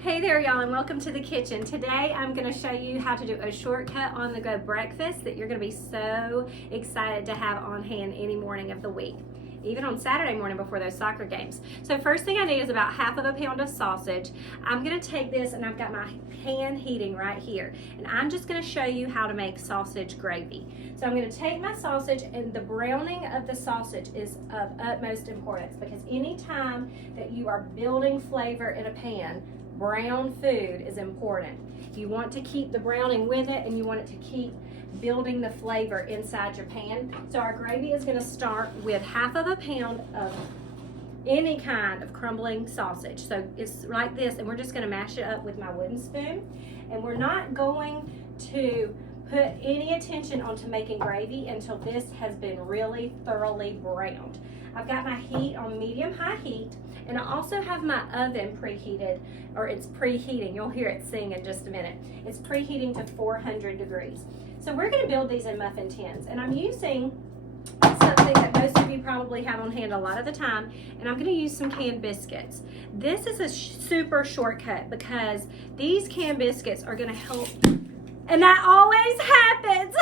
Hey there y'all, and welcome to the kitchen. Today I'm going to show you how to do a shortcut on the go breakfast that you're going to be so excited to have on hand any morning of the week, even on Saturday morning before those soccer games. So first thing I need is about half of a pound of sausage. I'm going to take this and I've got my pan heating right here, and I'm just going to show you how to make sausage gravy. So I'm going to take my sausage, and the browning of the sausage is of utmost importance because anytime that you are building flavor in a pan, brown food is important. You want to keep the browning with it, and you want it to keep building the flavor inside your pan. So our gravy is going to start with half of a pound of any kind of crumbling sausage. So it's like this, and we're just going to mash it up with my wooden spoon. And we're not going to put any attention onto making gravy until this has been really thoroughly browned. I've got my heat on medium-high heat, and I also have my oven preheated, or it's preheating. You'll hear it sing in just a minute. It's preheating to 400 degrees. So we're going to build these in muffin tins, and I'm using something that most of you probably have on hand a lot of the time, and I'm going to use some canned biscuits. This is a super shortcut because these canned biscuits are going to help, and that always happens.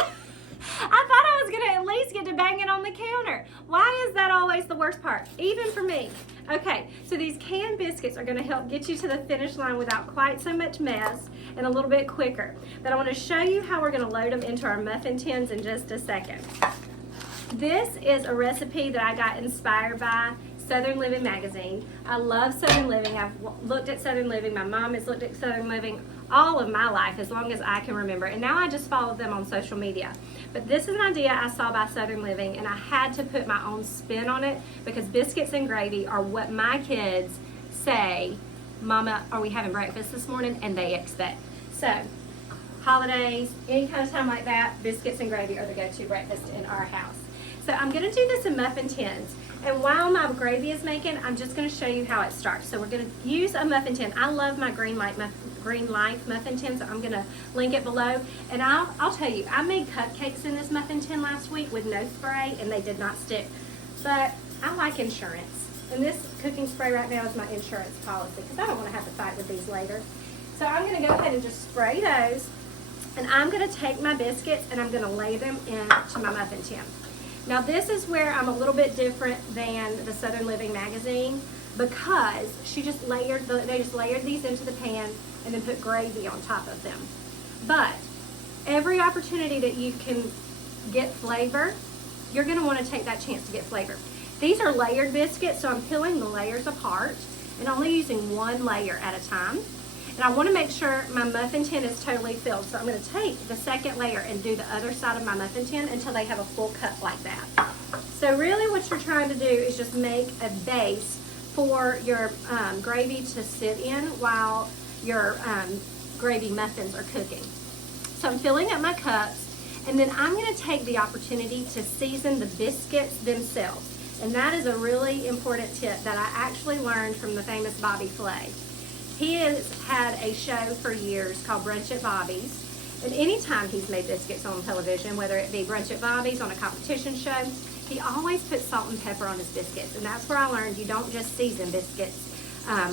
I thought I was going to at least get to banging on the counter. Why is that always the worst part? Even for me. Okay, so these canned biscuits are going to help get you to the finish line without quite so much mess and a little bit quicker. But I want to show you how we're going to load them into our muffin tins in just a second. This is a recipe that I got inspired by Southern Living magazine. I love Southern Living. I've looked at Southern Living. My mom has looked at Southern Living all of my life, as long as I can remember. And now I just follow them on social media. But this is an idea I saw by Southern Living, and I had to put my own spin on it because biscuits and gravy are what my kids say, "Mama, are we having breakfast this morning?" and they expect. So, holidays, any kind of time like that, biscuits and gravy are the go-to breakfast in our house. So I'm going to do this in muffin tins. And while my gravy is making, I'm just going to show you how it starts. So we're going to use a muffin tin. I love my Green Life muffin tin, so I'm going to link it below. And I'll tell you, I made cupcakes in this muffin tin last week with no spray, and they did not stick. But I like insurance. And this cooking spray right now is my insurance policy because I don't want to have to fight with these later. So I'm going to go ahead and just spray those. And I'm going to take my biscuits and I'm going to lay them into my muffin tin. Now this is where I'm a little bit different than the Southern Living magazine because they just layered these into the pan and then put gravy on top of them. But every opportunity that you can get flavor, you're going to want to take that chance to get flavor. These are layered biscuits, so I'm peeling the layers apart and only using one layer at a time. And I want to make sure my muffin tin is totally filled. So I'm going to take the second layer and do the other side of my muffin tin until they have a full cup like that. So really what you're trying to do is just make a base for your gravy to sit in while your gravy muffins are cooking. So I'm filling up my cups, and then I'm going to take the opportunity to season the biscuits themselves. And that is a really important tip that I actually learned from the famous Bobby Flay. He has had a show for years called Brunch at Bobby's, and anytime he's made biscuits on television, whether it be Brunch at Bobby's on a competition show, he always puts salt and pepper on his biscuits. And that's where I learned you don't just season biscuits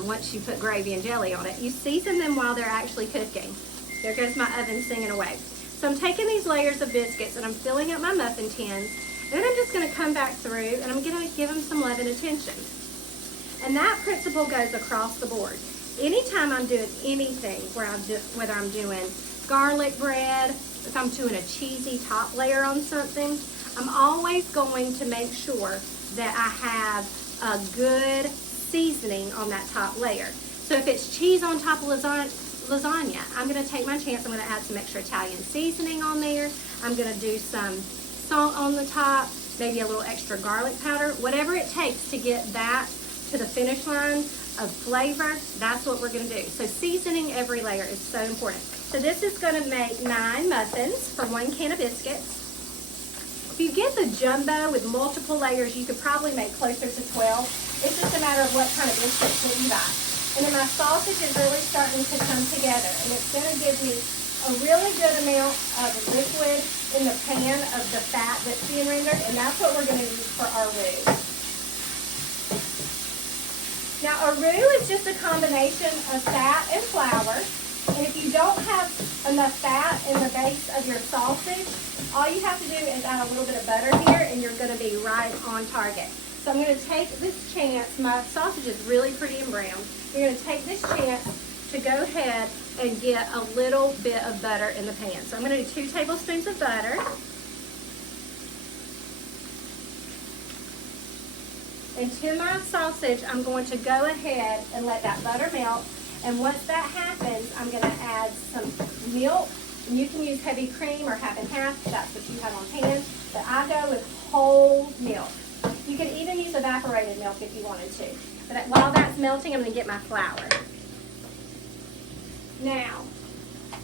once you put gravy and jelly on it. You season them while they're actually cooking. There goes my oven singing away. So I'm taking these layers of biscuits and I'm filling up my muffin tins, and then I'm just going to come back through and I'm going to give them some love and attention. And that principle goes across the board. Anytime I'm doing anything, whether I'm doing garlic bread, if I'm doing a cheesy top layer on something, I'm always going to make sure that I have a good seasoning on that top layer. So if it's cheese on top of lasagna, I'm going to take my chance. I'm going to add some extra Italian seasoning on there. I'm going to do some salt on the top, maybe a little extra garlic powder, whatever it takes to get that to the finish line of flavor. That's what we're going to do. So seasoning every layer is so important. So this is going to make 9 muffins for 1 can of biscuits. If you get the jumbo with multiple layers, you could probably make closer to 12. It's just a matter of what kind of biscuits that you buy. And then my sausage is really starting to come together, and it's going to give me a really good amount of liquid in the pan of the fat that's being rendered, and that's what we're going to use for our roux. Now, a roux is just a combination of fat and flour. And if you don't have enough fat in the base of your sausage, all you have to do is add a little bit of butter here, and you're going to be right on target. So I'm going to take this chance. My sausage is really pretty and brown. You're going to take this chance to go ahead and get a little bit of butter in the pan. So I'm going to do 2 tablespoons of butter. And to my sausage, I'm going to go ahead and let that butter melt. And once that happens, I'm going to add some milk. And you can use heavy cream or half and half if that's what you have on hand. But I go with whole milk. You can even use evaporated milk if you wanted to. But while that's melting, I'm going to get my flour. Now,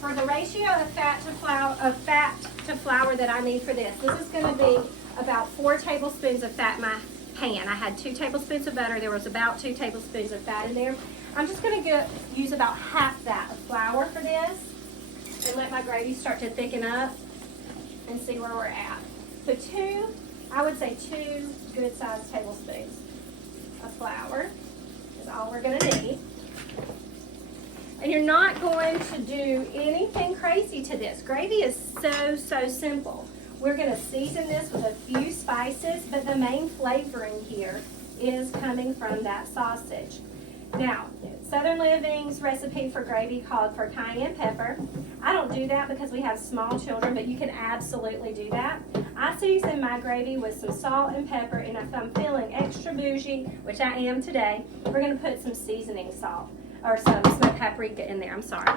for the ratio of fat to flour that I need for this is going to be about 4 tablespoons of fat in my pan. I had 2 tablespoons of butter. There was about 2 tablespoons of fat in there. I'm just going to use about half that of flour for this and let my gravy start to thicken up and see where we're at. So I would say 2 good-sized tablespoons of flour is all we're going to need. And you're not going to do anything crazy to this. Gravy is so simple. We're going to season this with a few spices, but the main flavoring here is coming from that sausage. Now, Southern Living's recipe for gravy called for cayenne pepper. I don't do that because we have small children, but you can absolutely do that. I season my gravy with some salt and pepper, and if I'm feeling extra bougie, which I am today, we're going to put some seasoning salt or some smoked paprika in there. I'm sorry.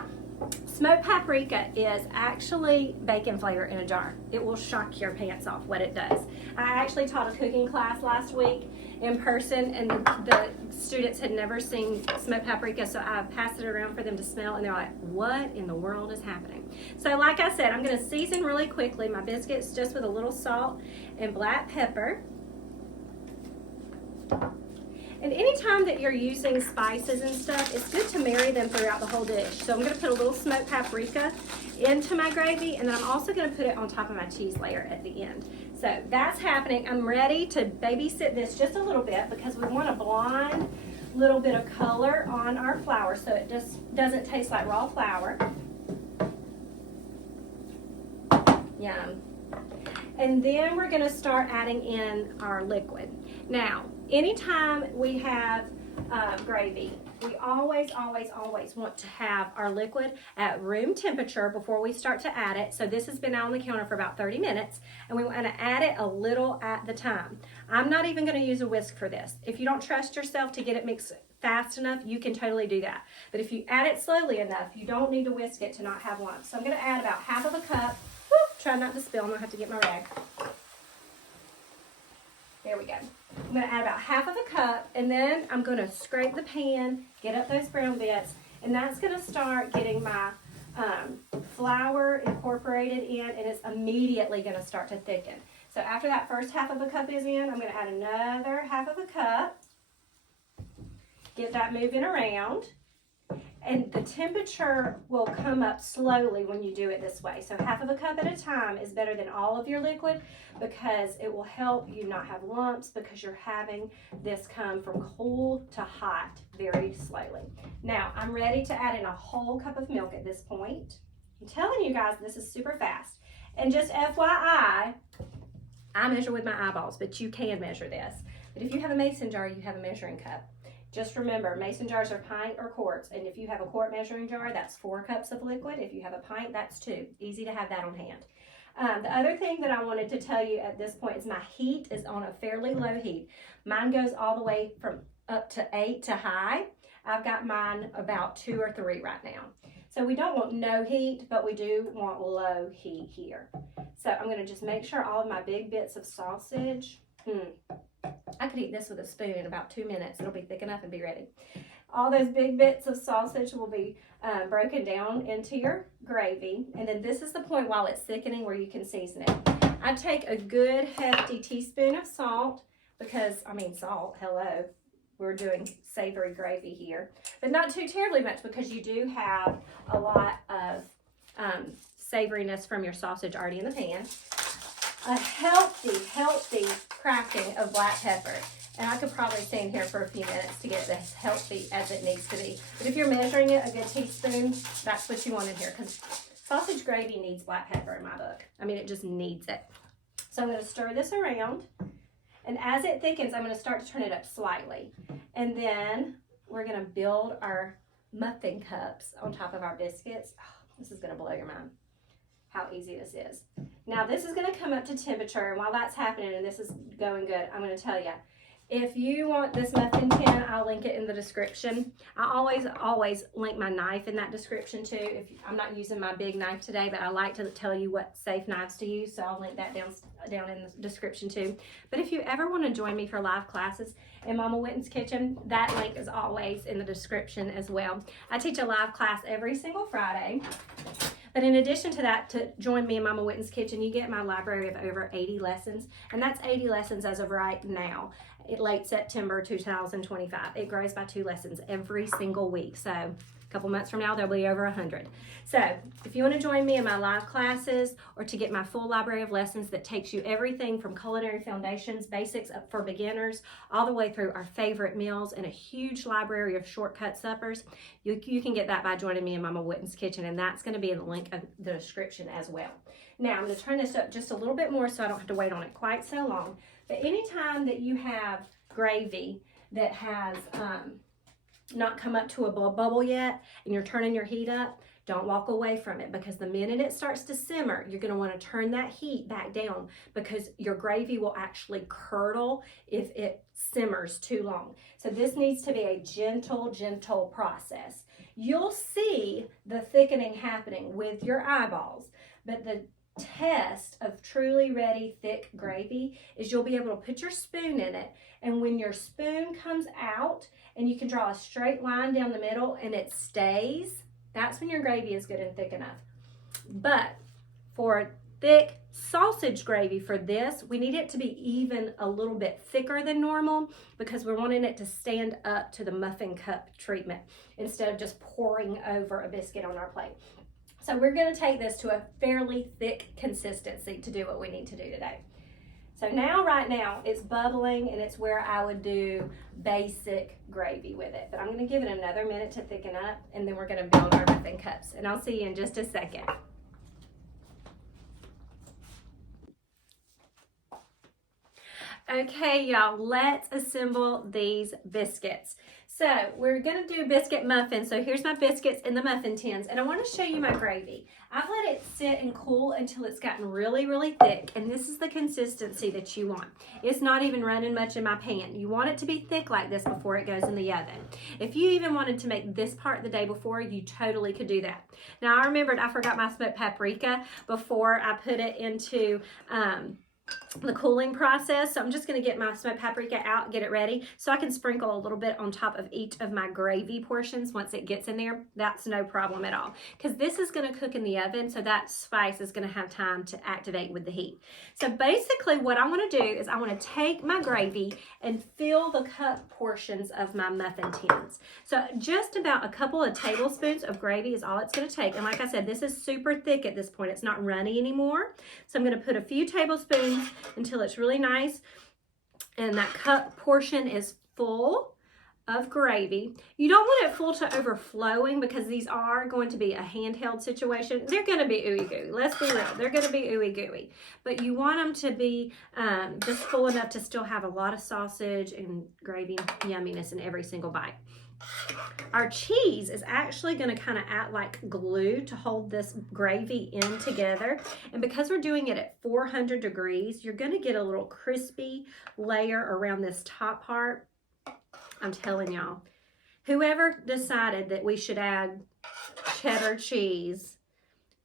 Smoked paprika is actually bacon flavor in a jar. It will shock your pants off what it does. I actually taught a cooking class last week in person, and the students had never seen smoked paprika, so I passed it around for them to smell, and they're like, what in the world is happening? So like I said, I'm going to season really quickly my biscuits just with a little salt and black pepper. And anytime that you're using spices and stuff, it's good to marry them throughout the whole dish. So I'm going to put a little smoked paprika into my gravy, and then I'm also going to put it on top of my cheese layer at the end. So that's happening. I'm ready to babysit this just a little bit because we want a blonde little bit of color on our flour so it just doesn't taste like raw flour. Yum. And then we're going to start adding in our liquid. Now, anytime we have gravy, we always want to have our liquid at room temperature before we start to add it. So this has been out on the counter for about 30 minutes, and we want to add it a little at the time. I'm not even going to use a whisk for this. If you don't trust yourself to get it mixed fast enough, you can totally do that. But if you add it slowly enough, you don't need to whisk it to not have lumps. So I'm going to add about half of a cup. Try not to spill. I'm going to have to get my rag. There we go. I'm going to add about half of a cup, and then I'm going to scrape the pan, get up those brown bits, and that's going to start getting my flour incorporated in, and it's immediately going to start to thicken. So after that first half of a cup is in, I'm going to add another half of a cup, get that moving around. And the temperature will come up slowly when you do it this way. So half of a cup at a time is better than all of your liquid because it will help you not have lumps because you're having this come from cool to hot very slowly. Now, I'm ready to add in a whole cup of milk at this point. I'm telling you guys, this is super fast. And just FYI, I measure with my eyeballs, but you can measure this. But if you have a mason jar, you have a measuring cup. Just remember, mason jars are pint or quarts, and if you have a quart measuring jar, that's 4 cups of liquid. If you have a pint, that's 2. Easy to have that on hand. The other thing that I wanted to tell you at this point is my heat is on a fairly low heat. Mine goes all the way from up to 8 to high. I've got mine about 2 or 3 right now. So we don't want no heat, but we do want low heat here. So I'm going to just make sure all of my big bits of sausage, I could eat this with a spoon in about 2 minutes. It'll be thick enough and be ready. All those big bits of sausage will be broken down into your gravy. And then this is the point while it's thickening where you can season it. I take a good hefty teaspoon of salt because, salt, hello. We're doing savory gravy here. But not too terribly much because you do have a lot of savoriness from your sausage already in the pan. A healthy cracking of black pepper. And I could probably stand here for a few minutes to get it as healthy as it needs to be. But if you're measuring it, a good teaspoon, that's what you want in here, because sausage gravy needs black pepper in my book. I mean, it just needs it. So I'm going to stir this around. And as it thickens, I'm going to start to turn it up slightly. And then we're going to build our muffin cups on top of our biscuits. Oh, this is going to blow your mind how easy this is. Now this is going to come up to temperature, and while that's happening and this is going good, I'm going to tell you, if you want this muffin tin, I'll link it in the description. I always link my knife in that description too. If I'm not using my big knife today, but I like to tell you what safe knives to use, so I'll link that down in the description too. But if you ever want to join me for live classes in Mama Witten's kitchen, that link is always in the description as well. I teach a live class every single Friday. But in addition to that, to join me in Mama Witten's kitchen, you get my library of over 80 lessons. And that's 80 lessons as of right now, late September 2025. It grows by 2 lessons every single week. So a couple months from now, there'll be over 100. So if you want to join me in my live classes, or to get my full library of lessons that takes you everything from culinary foundations, basics up for beginners, all the way through our favorite meals, and a huge library of shortcut suppers, you can get that by joining me in Mama Witten's kitchen, and that's going to be in the link of the description as well. Now I'm going to turn this up just a little bit more so I don't have to wait on it quite so long. But anytime that you have gravy that has not come up to a bubble yet, and you're turning your heat up, don't walk away from it, because the minute it starts to simmer, you're going to want to turn that heat back down, because your gravy will actually curdle if it simmers too long. So this needs to be a gentle process. You'll see the thickening happening with your eyeballs, but the test of truly ready thick gravy is you'll be able to put your spoon in it, and when your spoon comes out and you can draw a straight line down the middle and it stays, that's when your gravy is good and thick enough. But for thick sausage gravy, for this, we need it to be even a little bit thicker than normal, because we're wanting it to stand up to the muffin cup treatment instead of just pouring over a biscuit on our plate. So we're going to take this to a fairly thick consistency to do what we need to do today. So now, right now, it's bubbling, and it's where I would do basic gravy with it. But I'm going to give it another minute to thicken up, and then we're going to build our muffin cups. And I'll see you in just a second. Okay, y'all, let's assemble these biscuits. So we're going to do biscuit muffins. So here's my biscuits in the muffin tins, and I want to show you my gravy. I've let it sit and cool until it's gotten really thick, and this is the consistency that you want. It's not even running much in my pan. You want it to be thick like this before it goes in the oven. If you even wanted to make this part the day before, you totally could do that. Now I remembered I forgot my smoked paprika before I put it into the cooling process, so I'm just going to get my smoked paprika out, get it ready, so I can sprinkle a little bit on top of each of my gravy portions once it gets in there. That's no problem at all, because this is going to cook in the oven, so that spice is going to have time to activate with the heat. So basically what I want to do is I want to take my gravy and fill the cup portions of my muffin tins. So just about a couple of tablespoons of gravy is all it's going to take, and like I said, this is super thick at this point. It's not runny anymore, so I'm going to put a few tablespoons until it's really nice, and that cup portion is full of gravy. You don't want it full to overflowing, because these are going to be a handheld situation. They're going to be ooey gooey. Let's be real. They're going to be ooey gooey. But you want them to be just full enough to still have a lot of sausage and gravy yumminess in every single bite. Our cheese is actually going to kind of act like glue to hold this gravy in together. And because we're doing it at 400 degrees, you're going to get a little crispy layer around this top part. I'm telling y'all, whoever decided that we should add cheddar cheese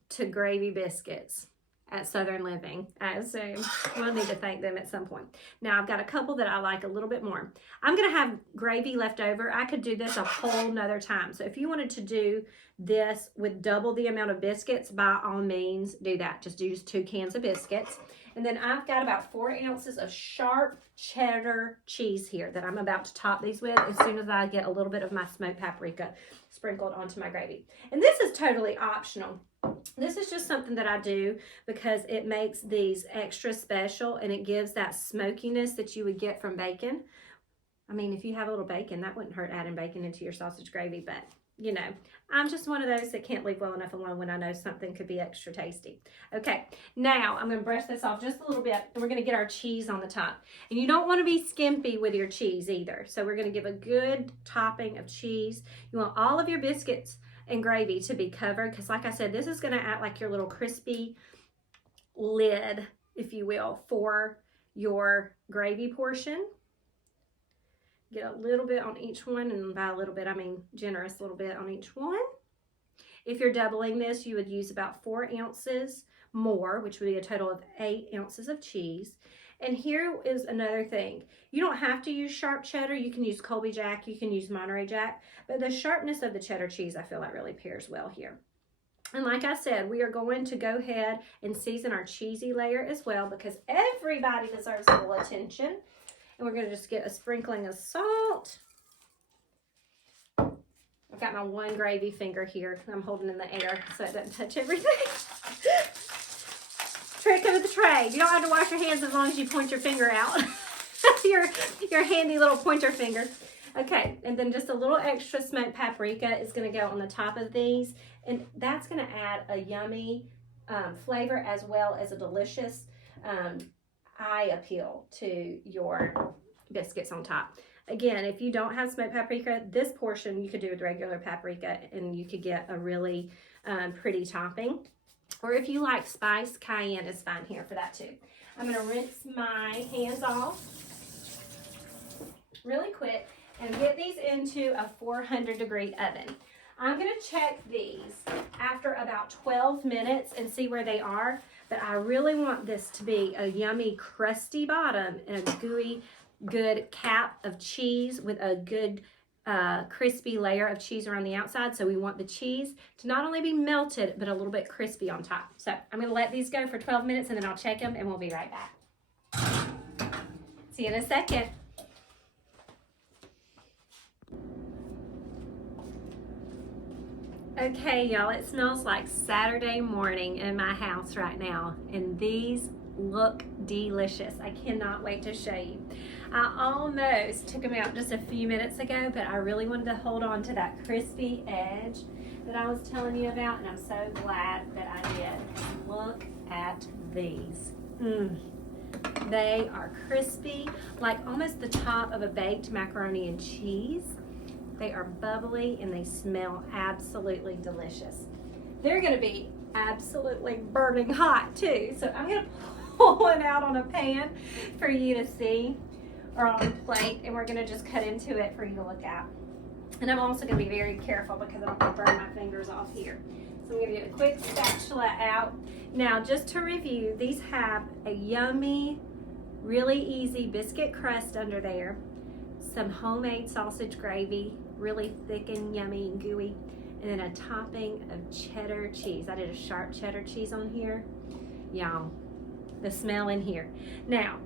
to gravy biscuits at Southern Living, I assume we'll need to thank them at some point. Now I've got a couple that I like a little bit more. I'm going to have gravy left over. I could do this a whole nother time. So if you wanted to do this with double the amount of biscuits, by all means do that. Just use 2 cans of biscuits. And then I've got about 4 ounces of sharp cheddar cheese here that I'm about to top these with as soon as I get a little bit of my smoked paprika sprinkled onto my gravy. And this is totally optional. This is just something that I do because it makes these extra special, and it gives that smokiness that you would get from bacon I mean, if you have a little bacon, that wouldn't hurt adding bacon into your sausage gravy, but you know, I'm just one of those that can't leave well enough alone when I know something could be extra tasty. Okay, now I'm gonna brush this off just a little bit, and we're gonna get our cheese on the top. And you don't wanna be skimpy with your cheese either. So we're gonna give a good topping of cheese. You want all of your biscuits and gravy to be covered, because like I said, this is gonna act like your little crispy lid, if you will, for your gravy portion. Get a little bit on each one, and by a little bit, I mean generous little bit on each one. If you're doubling this, you would use about 4 ounces more, which would be a total of 8 ounces of cheese. And here is another thing. You don't have to use sharp cheddar. You can use Colby Jack, you can use Monterey Jack, but the sharpness of the cheddar cheese, I feel like really pairs well here. And like I said, we are going to go ahead and season our cheesy layer as well, because everybody deserves a little attention. And we're gonna just get a sprinkling of salt. I've got my one gravy finger here. I'm holding in the air so it doesn't touch everything. Trick of the trade. You don't have to wash your hands as long as you point your finger out. your handy little pointer finger. Okay, and then just a little extra smoked paprika is gonna go on the top of these. And that's gonna add a yummy flavor as well as a delicious eye appeal to your biscuits on top. Again, if you don't have smoked paprika, this portion you could do with regular paprika and you could get a really pretty topping. Or if you like spice, cayenne is fine here for that too. I'm gonna rinse my hands off really quick and get these into a 400-degree oven. I'm gonna check these after about 12 minutes and see where they are, but I really want this to be a yummy, crusty bottom and a gooey, good cap of cheese with a good crispy layer of cheese around the outside. So we want the cheese to not only be melted, but a little bit crispy on top. So I'm gonna let these go for 12 minutes and then I'll check them and we'll be right back. See you in a second. Okay, y'all, it smells like Saturday morning in my house right now, and these look delicious. I cannot wait to show you. I almost took them out just a few minutes ago, but I really wanted to hold on to that crispy edge that I was telling you about, and I'm so glad that I did. Look at these. They are crispy, like almost the top of a baked macaroni and cheese. They are bubbly and they smell absolutely delicious. They're gonna be absolutely burning hot too. So I'm gonna pull one out on a pan for you to see, or on a plate, and we're gonna just cut into it for you to look at. And I'm also gonna be very careful because I don't want to burn my fingers off here. So I'm gonna get a quick spatula out. Now, just to review, these have a yummy, really easy biscuit crust under there, some homemade sausage gravy, really thick and yummy and gooey, and then a topping of cheddar cheese. I did a sharp cheddar cheese on here. Y'all, the smell in here. Now,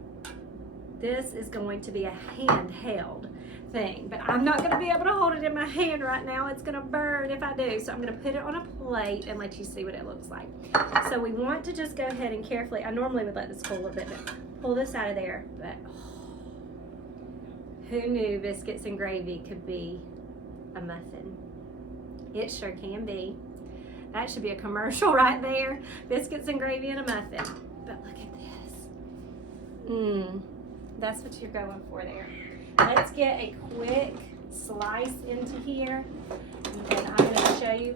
this is going to be a handheld thing, but I'm not gonna be able to hold it in my hand right now. It's gonna burn if I do. So I'm gonna put it on a plate and let you see what it looks like. So we want to just go ahead and carefully, I normally would let this cool a little bit, but pull this out of there. But who knew biscuits and gravy could be a muffin? It sure can be. That should be a commercial right there. Biscuits and gravy and a muffin. But look at this. That's what you're going for there. Let's get a quick slice into here, and then I'm going to show you.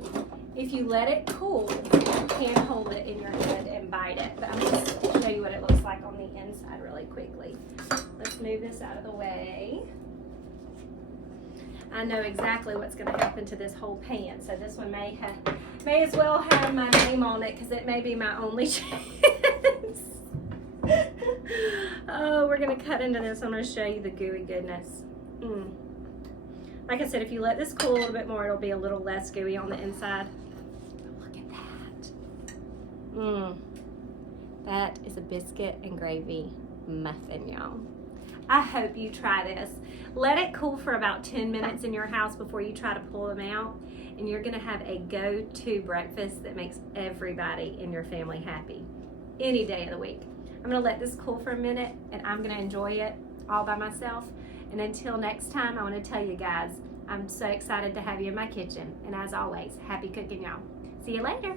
If you let it cool, you can hold it in your hand and bite it. But I'm going to show you what it looks like on the inside really quickly. Let's move this out of the way. I know exactly what's going to happen to this whole pan, so this one may as well have my name on it because it may be my only chance. Oh, we're going to cut into this. I'm going to show you the gooey goodness. Like I said, if you let this cool a little bit more, it'll be a little less gooey on the inside. But look at that. That is a biscuit and gravy muffin, y'all. I hope you try this. Let it cool for about 10 minutes in your house before you try to pull them out, and you're gonna have a go-to breakfast that makes everybody in your family happy any day of the week. I'm gonna let this cool for a minute, and I'm gonna enjoy it all by myself, And until next time, I want to tell you guys, I'm so excited to have you in my kitchen. And as always, happy cooking, y'all. See you later.